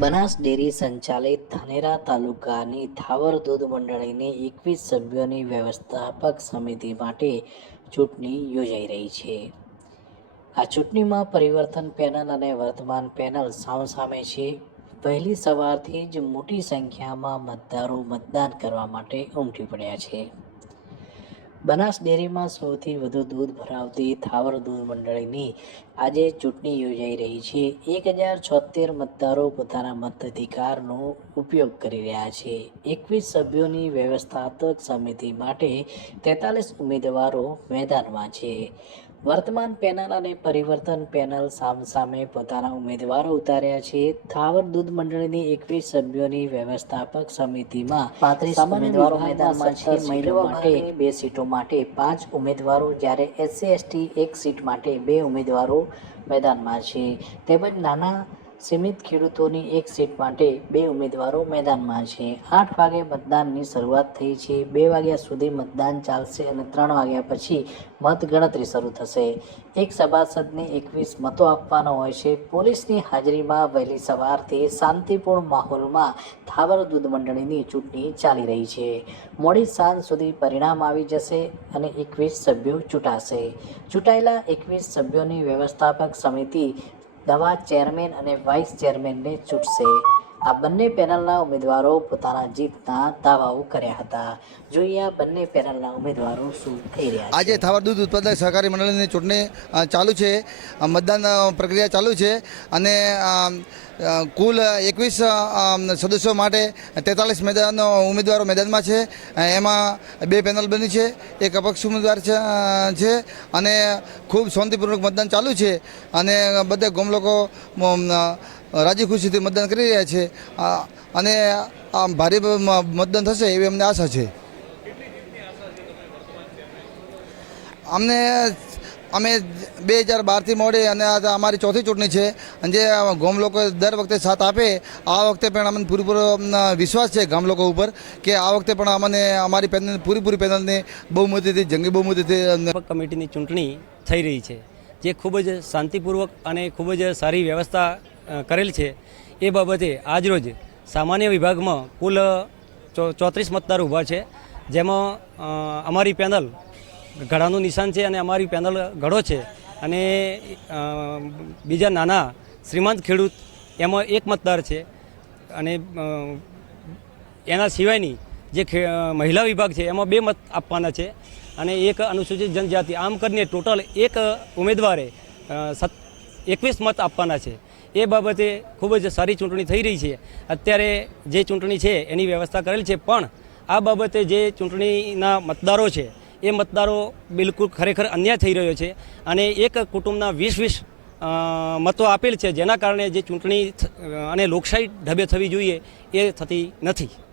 Banas dairy સંચાલિત ધાનેરા તાલુકાની થાવર દૂધ મંડળીની એકવીસ સભ્યોની વ્યવસ્થાપક સમિતિ માટે ચૂંટણી યોજાઈ રહી છે. આ ચૂંટણીમાં પરિવર્તન પેનલ અને વર્તમાન પેનલ સામસામે છે. વહેલી સવારથી જ મોટી સંખ્યામાં મતદારો મતદાન કરવા માટે ઉમટી પડ્યા છે. બનાસ ડેરીમાં સૌથી વધુ દૂધ ભરાવતી થાવર દૂધ મંડળીની આજે ચૂંટણી યોજાઈ રહી છે. એક હજાર છોતેર મતદારો પોતાના મતાધિકારનો ઉપયોગ કરી રહ્યા છે. એકવીસ સભ્યોની વ્યવસ્થાપક સમિતિ માટે તેતાલીસ ઉમેદવારો મેદાનમાં છે. વર્તમાન પેનલ અને પરિવર્તન પેનલ સામસામે પોતાના ઉમેદવારો ઉતાર્યા છે. થાવર દૂધ મંડળની એકવીસ સભ્યોની વ્યવસ્થાપક સમિતિમાં પાંત્રીસ ઉમેદવારો મેદાનમાં છે. મહિલાઓ માટે બે સીટો માટે પાંચ ઉમેદવારો જ્યારે એસસી એસટી એક સીટ માટે બે ઉમેદવારો મેદાનમાં છે. તેમજ નાના સીમિત ખેડૂતોની એક સીટ માટે બે ઉમેદવારો મેદાનમાં છે. આઠ વાગે મતદાનની શરૂઆત થઈ છે. બે વાગ્યા સુધી મતદાન ચાલશે અને ત્રણ વાગ્યા પછી મતગણતરી શરૂ થશે. એક સભાસદને એકવીસ મતો આપવાનો હોય છે. પોલીસની હાજરીમાં વહેલી સવારથી શાંતિપૂર્ણ માહોલમાં થાવર દૂધ મંડળીની ચૂંટણી ચાલી રહી છે. મોડી સાંજ સુધી પરિણામ આવી જશે અને એકવીસ સભ્યો ચૂંટાશે. ચૂંટાયેલા એકવીસ સભ્યોની વ્યવસ્થાપક સમિતિ નવા ચેરમેન અને વાઇસ ચેરમેનને ચૂંટશે આ બંને પેનલના ઉમેદવારો પોતાના જીતના દાવાઓ કર્યા હતા. જોઈએ આ બંને પેનલના ઉમેદવારો શું થઈ રહ્યા છે. આજે થાવર દૂધ ઉત્પાદક સહકારી મંડળની ચૂંટણી ચાલુ છે. મતદાન પ્રક્રિયા ચાલુ છે અને કુલ એકવીસ સદસ્યો માટે તેતાલીસ મેદાન ઉમેદવારો મેદાનમાં છે. એમાં બે પેનલ બની છે. એક અપક્ષ ઉમેદવાર છે અને ખૂબ શાંતિપૂર્વક મતદાન ચાલુ છે. અને બધા ગામ લોકો રાજી ખુશીથી મતદાન કરી રહ્યા છે. અને આમ ભારે મતદાન થશે એવી અમને આશા છે. અમને, અમે બે હજાર બારથી મોડે અને અમારી ચોથી ચૂંટણી છે. અને જે ગામ લોકો દર વખતે સાથ આપે, આ વખતે પણ અમને પૂરેપૂરો વિશ્વાસ છે ગામ લોકો ઉપર કે આ વખતે પણ અમને, અમારી પેનલ, પૂરેપૂરી પેનલને બહુમતીથી, જંગી બહુમતીથી કમિટીની ચૂંટણી થઈ રહી છે. જે ખૂબ જ શાંતિપૂર્વક અને ખૂબ જ સારી વ્યવસ્થા કરેલ છે. એ બાબતે આજરોજ સામાન્ય વિભાગમાં કુલ ચોત્રીસ મતદાર ઊભા છે. જેમાં અમારી પેનલ ઘડાનું નિશાન છે અને અમારી પેનલ ઘડો છે. અને બીજા નાના શ્રીમંત ખેડૂત એમાં એક મતદાર છે. અને એના સિવાયની જે મહિલા વિભાગ છે, એમાં બે મત આપવાના છે. અને એક અનુસૂચિત જનજાતિ. આમ કરીને ટોટલ એક ઉમેદવારે એકવીસ મત આપવાના છે. એ બાબતે ખૂબ જ સારી ચૂંટણી થઈ રહી છે. અત્યારે જે ચૂંટણી છે એની વ્યવસ્થા કરેલ છે, પણ આ બાબતે જે ચૂંટણીના મતદારો છે, એ મતદારો બિલકુલ ખરેખર અન્યાય થઈ રહ્યો છે અને એક કુટુંબના વીસ વીસ મતો આપેલ છે, જેના કારણે જે ચૂંટણી અને લોકશાહી ઢબે થવી જોઈએ એ થતી નથી.